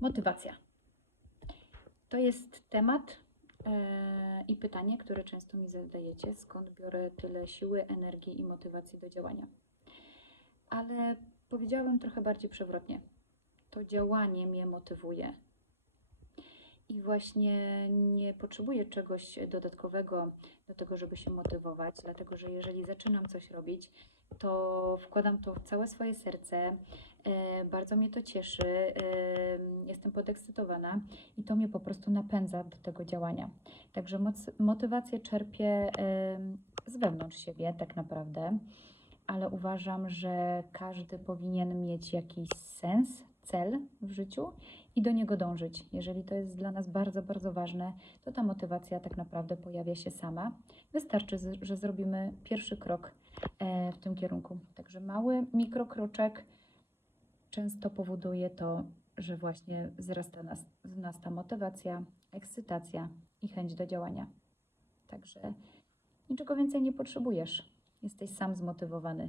Motywacja. To jest temat e, i pytanie, które często mi zadajecie, skąd biorę tyle siły, energii i motywacji do działania. Ale powiedziałabym trochę bardziej przewrotnie. To działanie mnie motywuje. I właśnie nie potrzebuję czegoś dodatkowego do tego, żeby się motywować, dlatego że jeżeli zaczynam coś robić, to wkładam to w całe swoje serce, e, bardzo mnie to cieszy, e, jestem podekscytowana i to mnie po prostu napędza do tego działania. Także moc, motywację czerpię z wewnątrz siebie, tak naprawdę, ale uważam, że każdy powinien mieć jakiś sens, cel w życiu i do niego dążyć. Jeżeli to jest dla nas bardzo, bardzo ważne, to ta motywacja tak naprawdę pojawia się sama. Wystarczy, że zrobimy pierwszy krok e, w tym kierunku. Także mały mikrokroczek często powoduje to, że właśnie wzrasta nas, w nas ta motywacja, ekscytacja i chęć do działania. Także niczego więcej nie potrzebujesz. Jesteś sam zmotywowany.